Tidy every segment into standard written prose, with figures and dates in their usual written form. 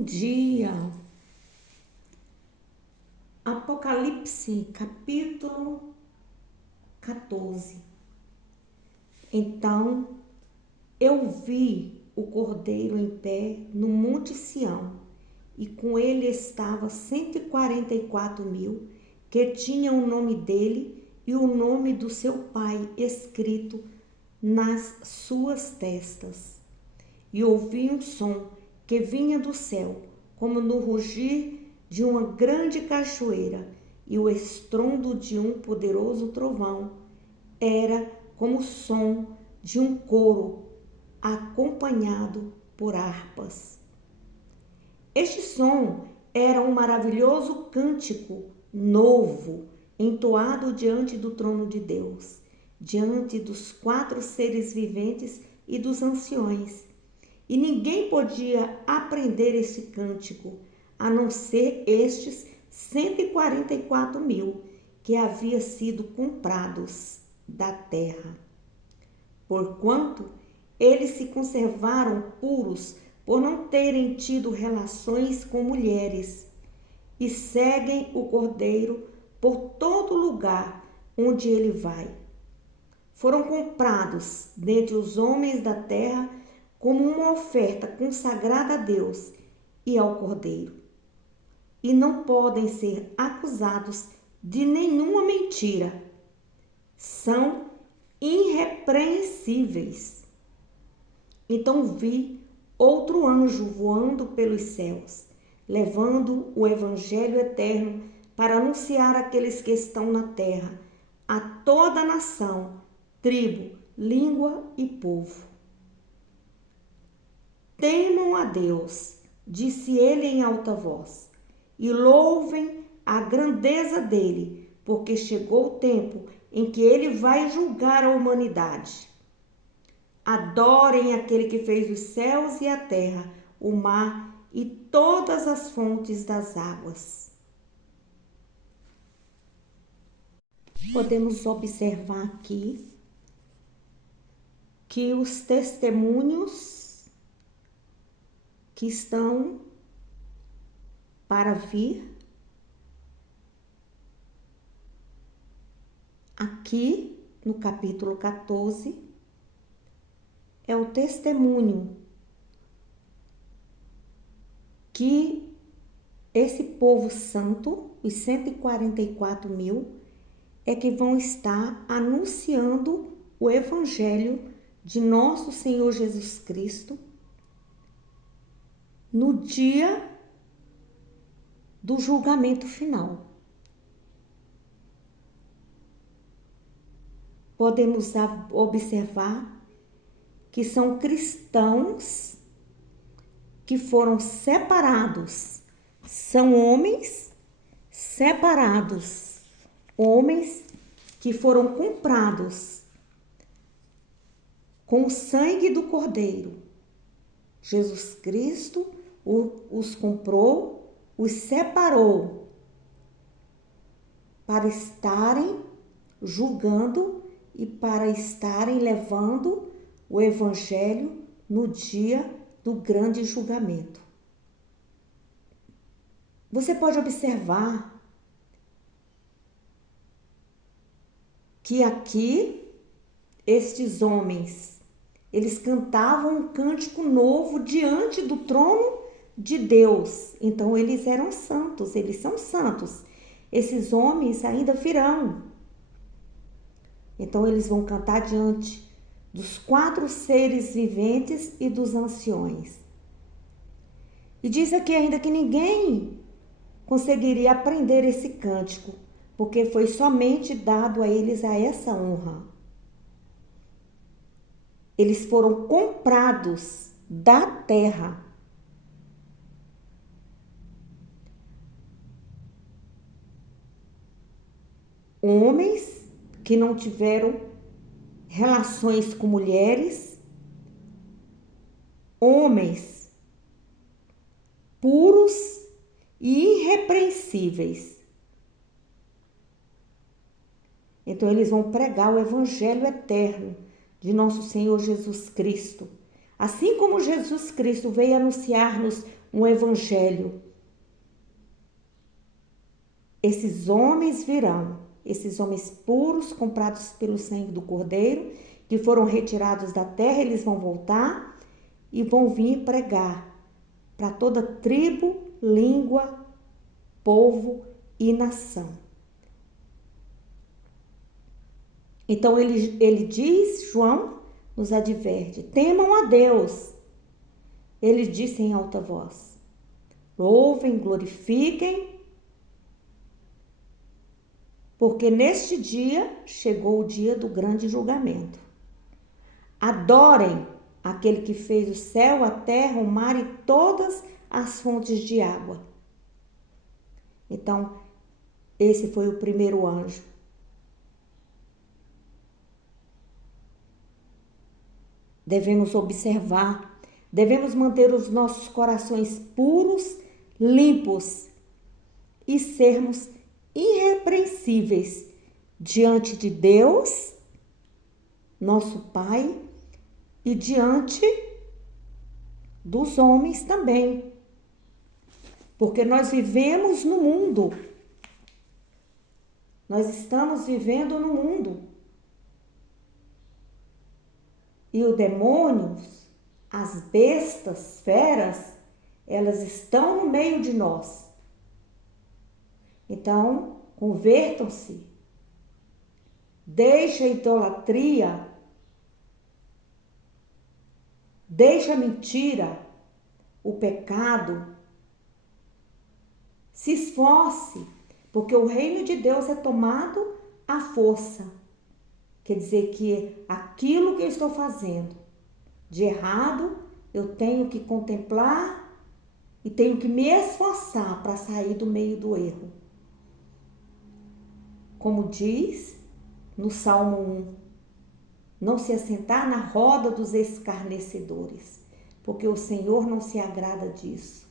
Bom dia! Apocalipse, capítulo 14. Então eu vi o Cordeiro em pé no Monte Sião, e com ele estava 144.000, que tinham o nome dele e o nome do seu pai escrito nas suas testas. E ouvi um som que vinha do céu, como no rugir de uma grande cachoeira, e o estrondo de um poderoso trovão. Era como o som de um coro acompanhado por harpas. Este som era um maravilhoso cântico novo, entoado diante do trono de Deus, diante dos 4 seres viventes e dos anciões. E ninguém podia aprender esse cântico, a não ser estes 144.000 que haviam sido comprados da terra. Porquanto eles se conservaram puros por não terem tido relações com mulheres, e seguem o Cordeiro por todo lugar onde ele vai. Foram comprados dentre os homens da terra como uma oferta consagrada a Deus e ao Cordeiro. E não podem ser acusados de nenhuma mentira. São irrepreensíveis. Então vi outro anjo voando pelos céus, levando o evangelho eterno para anunciar àqueles que estão na terra, a toda nação, tribo, língua e povo. Temam a Deus, disse ele em alta voz, e louvem a grandeza dele, porque chegou o tempo em que ele vai julgar a humanidade. Adorem aquele que fez os céus e a terra, o mar e todas as fontes das águas. Podemos observar aqui que os testemunhos que estão para vir aqui no capítulo 14 é o testemunho que esse povo santo, os 144.000, é que vão estar anunciando o evangelho de nosso Senhor Jesus Cristo no dia do julgamento final. Podemos observar que são cristãos que foram separados, são homens separados, homens que foram comprados com o sangue do Cordeiro. Jesus Cristo os comprou, os separou para estarem julgando e para estarem levando o evangelho no dia do grande julgamento. Você pode observar que aqui estes homens, eles cantavam um cântico novo diante do trono de Deus. Então eles eram santos, eles são santos. Esses homens ainda virão. Então eles vão cantar diante dos 4 seres viventes e dos anciões. E diz aqui ainda que ninguém conseguiria aprender esse cântico, porque foi somente dado a eles a essa honra. Eles foram comprados da terra. Homens que não tiveram relações com mulheres, homens puros e irrepreensíveis. Então eles vão pregar o evangelho eterno de nosso Senhor Jesus Cristo. Assim como Jesus Cristo veio anunciar-nos um evangelho. Esses homens virão, esses homens puros, comprados pelo sangue do Cordeiro, que foram retirados da terra, eles vão voltar e vão vir pregar para toda tribo, língua, povo e nação. Então ele diz, João nos adverte, temam a Deus. Ele disse em alta voz, louvem, glorifiquem, porque neste dia chegou o dia do grande julgamento. Adorem aquele que fez o céu, a terra, o mar e todas as fontes de água. Então, esse foi o primeiro anjo. Devemos observar, devemos manter os nossos corações puros, limpos e sermos irrepreensíveis diante de Deus, nosso Pai, e diante dos homens também. Porque nós vivemos no mundo. Nós estamos vivendo no mundo. E os demônios, as bestas, feras, elas estão no meio de nós. Então, convertam-se. Deixa a idolatria. Deixa a mentira, o pecado. Se esforce, porque o reino de Deus é tomado à força. Quer dizer que aquilo que eu estou fazendo de errado, eu tenho que contemplar e tenho que me esforçar para sair do meio do erro. Como diz no Salmo 1, não se assentar na roda dos escarnecedores, porque o Senhor não se agrada disso.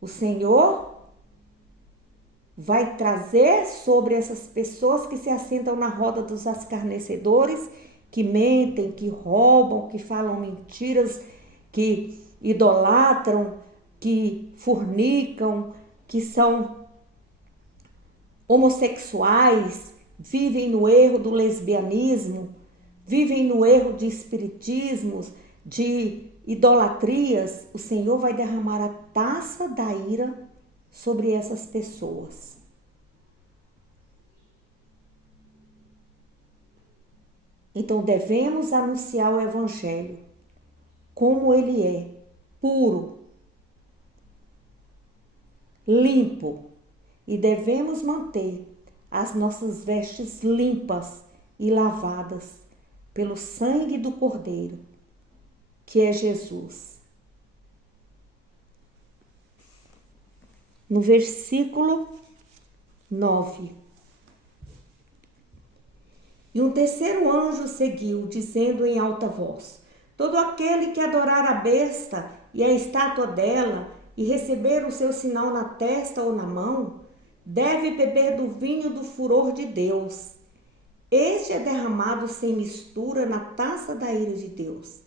O Senhor vai trazer sobre essas pessoas que se assentam na roda dos escarnecedores, que mentem, que roubam, que falam mentiras, que idolatram, que fornicam, que são homossexuais, vivem no erro do lesbianismo, vivem no erro de espiritismos, de idolatrias. O Senhor vai derramar a taça da ira sobre essas pessoas. Então devemos anunciar o Evangelho como ele é, puro, limpo, e devemos manter as nossas vestes limpas e lavadas pelo sangue do Cordeiro, que é Jesus. No versículo 9. E um terceiro anjo seguiu, dizendo em alta voz: todo aquele que adorar a besta e a estátua dela e receber o seu sinal na testa ou na mão, deve beber do vinho do furor de Deus. Este é derramado sem mistura na taça da ira de Deus,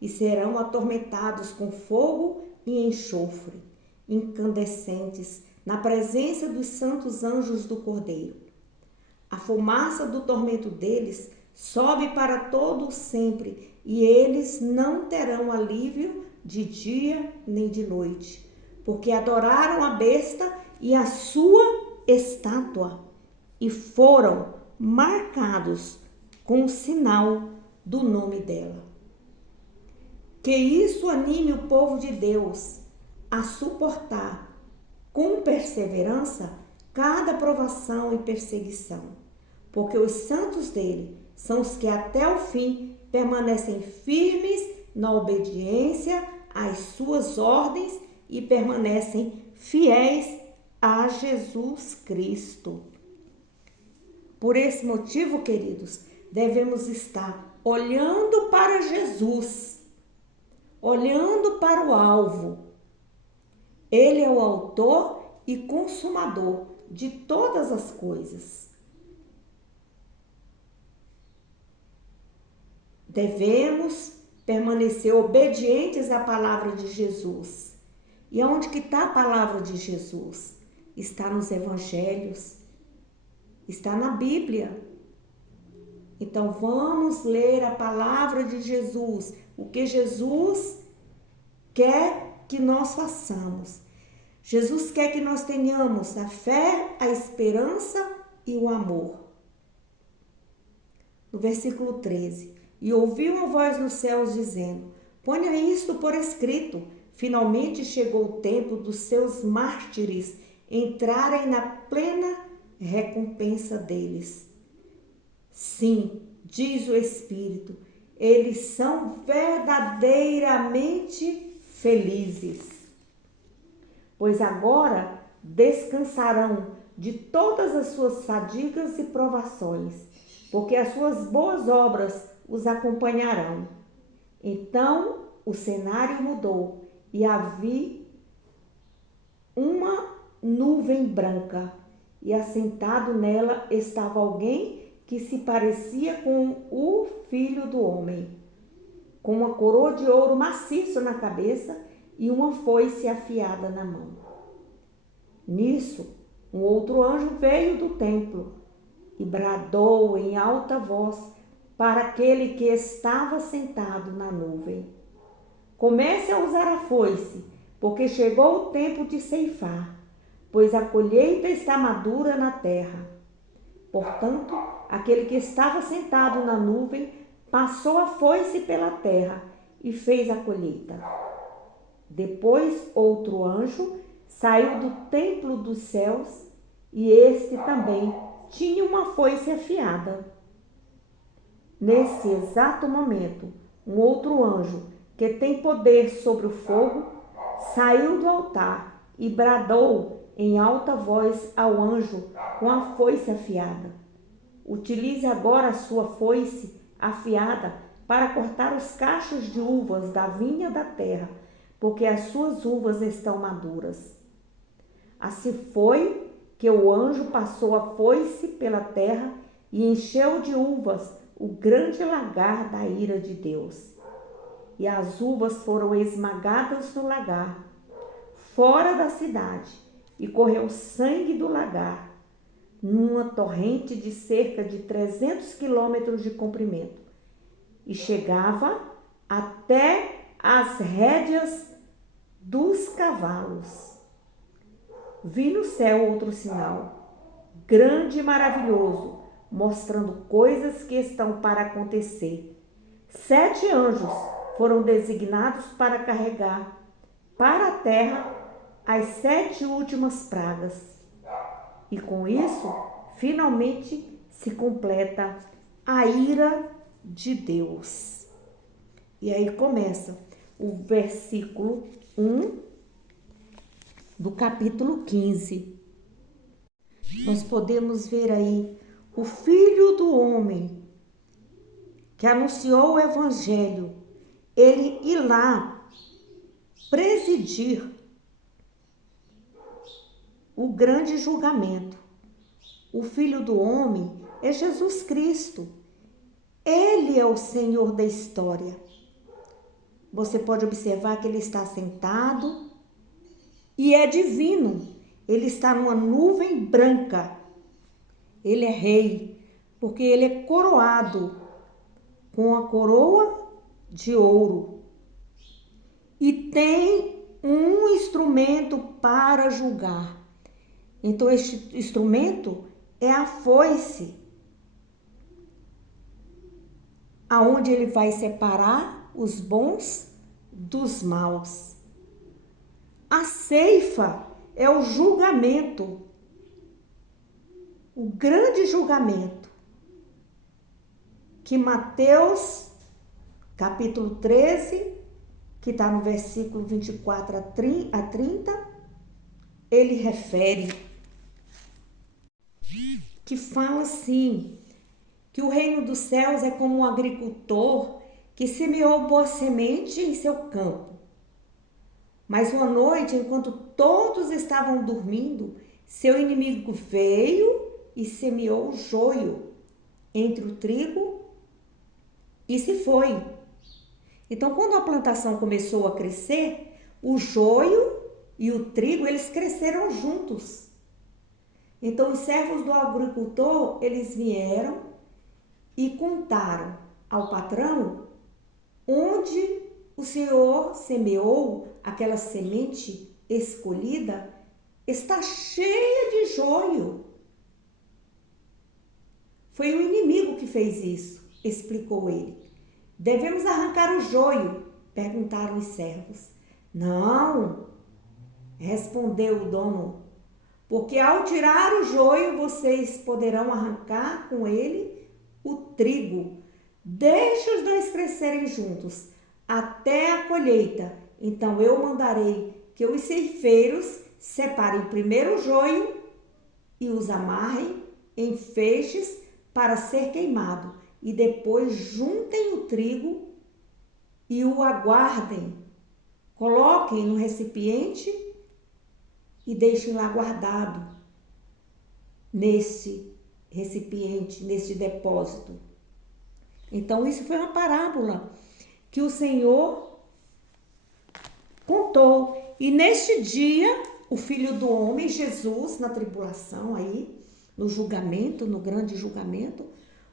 e serão atormentados com fogo e enxofre, incandescentes, na presença dos santos anjos do Cordeiro. A fumaça do tormento deles sobe para todo sempre, e eles não terão alívio de dia nem de noite, porque adoraram a besta e a sua estátua, e foram marcados com o sinal do nome dela. Que isso anime o povo de Deus a suportar com perseverança cada provação e perseguição, porque os santos dele são os que até o fim permanecem firmes na obediência às suas ordens e permanecem fiéis a Jesus Cristo. Por esse motivo, queridos, devemos estar olhando para Jesus, olhando para o alvo. Ele é o autor e consumador de todas as coisas. Devemos permanecer obedientes à palavra de Jesus. E onde que está a palavra de Jesus? Está nos evangelhos, está na Bíblia. Então vamos ler a palavra de Jesus, o que Jesus quer que nós façamos. Jesus quer que nós tenhamos a fé, a esperança e o amor. No versículo 13, e ouvi uma voz nos céus dizendo: ponha isto por escrito, finalmente chegou o tempo dos seus mártires entrarem na plena recompensa deles. Sim, diz o Espírito, eles são verdadeiramente felizes, pois agora descansarão de todas as suas fadigas e provações, porque as suas boas obras os acompanharão. Então o cenário mudou e havia uma nuvem branca, e assentado nela estava alguém que se parecia com o Filho do Homem, com uma coroa de ouro maciço na cabeça e uma foice afiada na mão. Nisso, um outro anjo veio do templo e bradou em alta voz para aquele que estava sentado na nuvem: comece a usar a foice, porque chegou o tempo de ceifar, pois a colheita está madura na terra. Portanto, aquele que estava sentado na nuvem passou a foice pela terra e fez a colheita. Depois, outro anjo saiu do templo dos céus e este também tinha uma foice afiada. Nesse exato momento, um outro anjo, que tem poder sobre o fogo, saiu do altar e bradou em alta voz ao anjo com a foice afiada: utilize agora a sua foice afiada para cortar os cachos de uvas da vinha da terra, porque as suas uvas estão maduras. Assim foi que o anjo passou a foice pela terra e encheu de uvas o grande lagar da ira de Deus. E as uvas foram esmagadas no lagar, fora da cidade, e correu sangue do lagar, numa torrente de cerca de 300 quilômetros de comprimento, e chegava até as rédeas dos cavalos. Vi no céu outro sinal, grande e maravilhoso, mostrando coisas que estão para acontecer. 7 anjos foram designados para carregar para a terra as 7 últimas pragas. E com isso, finalmente se completa a ira de Deus. E aí começa o versículo 1 do capítulo 15. Nós podemos ver aí o Filho do Homem que anunciou o Evangelho, ele ir lá presidir o grande julgamento. O Filho do Homem é Jesus Cristo. Ele é o Senhor da história. Você pode observar que ele está sentado e é divino. Ele está numa nuvem branca. Ele é rei, porque ele é coroado com a coroa de ouro. E tem um instrumento para julgar. Então, este instrumento é a foice, aonde ele vai separar os bons dos maus. A ceifa é o julgamento, o grande julgamento, que Mateus, capítulo 13, que está no versículo 24 a 30, ele refere, que fala assim, que o reino dos céus é como um agricultor que semeou boa semente em seu campo. Mas uma noite, enquanto todos estavam dormindo, seu inimigo veio e semeou o joio entre o trigo e se foi. Então, quando a plantação começou a crescer, o joio e o trigo, eles cresceram juntos. Então, os servos do agricultor, eles vieram e contaram ao patrão onde o Senhor semeou aquela semente escolhida, está cheia de joio. Foi o inimigo que fez isso, explicou ele. Devemos arrancar o joio, perguntaram os servos. Não, respondeu o dono, porque ao tirar o joio, vocês poderão arrancar com ele o trigo. Deixe os dois crescerem juntos até a colheita. Então eu mandarei que os ceifeiros separem primeiro o joio e os amarrem em feixes para ser queimado, e depois juntem o trigo e o aguardem. Coloquem no recipiente e deixem lá guardado nesse recipiente, nesse depósito. Então, isso foi uma parábola que o Senhor contou. E neste dia, o Filho do Homem, Jesus, na tribulação aí, no julgamento, no grande julgamento,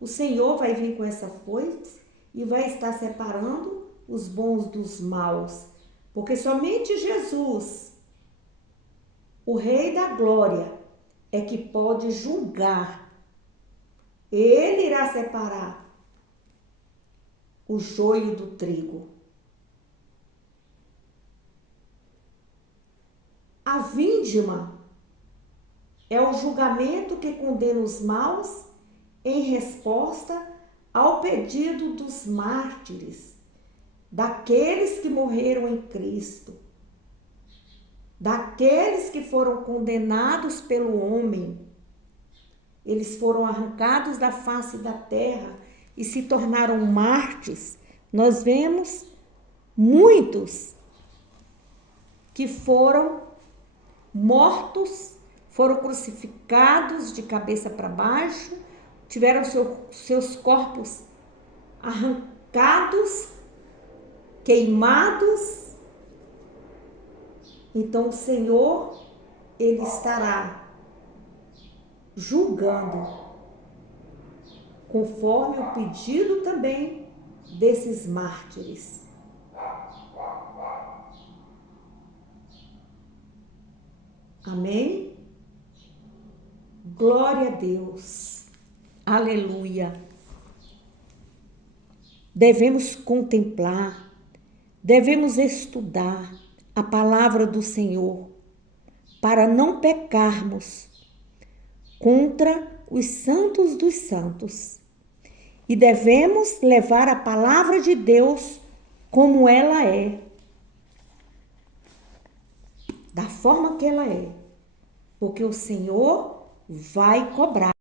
o Senhor vai vir com essa foice e vai estar separando os bons dos maus. Porque somente Jesus, o Rei da Glória, é que pode julgar. Ele irá separar o joio do trigo. A vindima é o julgamento que condena os maus em resposta ao pedido dos mártires, daqueles que morreram em Cristo, daqueles que foram condenados pelo homem. Eles foram arrancados da face da terra e se tornaram mártires. Nós vemos muitos que foram mortos, foram crucificados de cabeça para baixo, tiveram seus corpos arrancados, queimados. Então o Senhor, ele estará julgando conforme o pedido também desses mártires. Amém? Glória a Deus. Aleluia. Devemos contemplar, devemos estudar a palavra do Senhor para não pecarmos contra os santos dos santos. E devemos levar a palavra de Deus como ela é, da forma que ela é, porque o Senhor vai cobrar.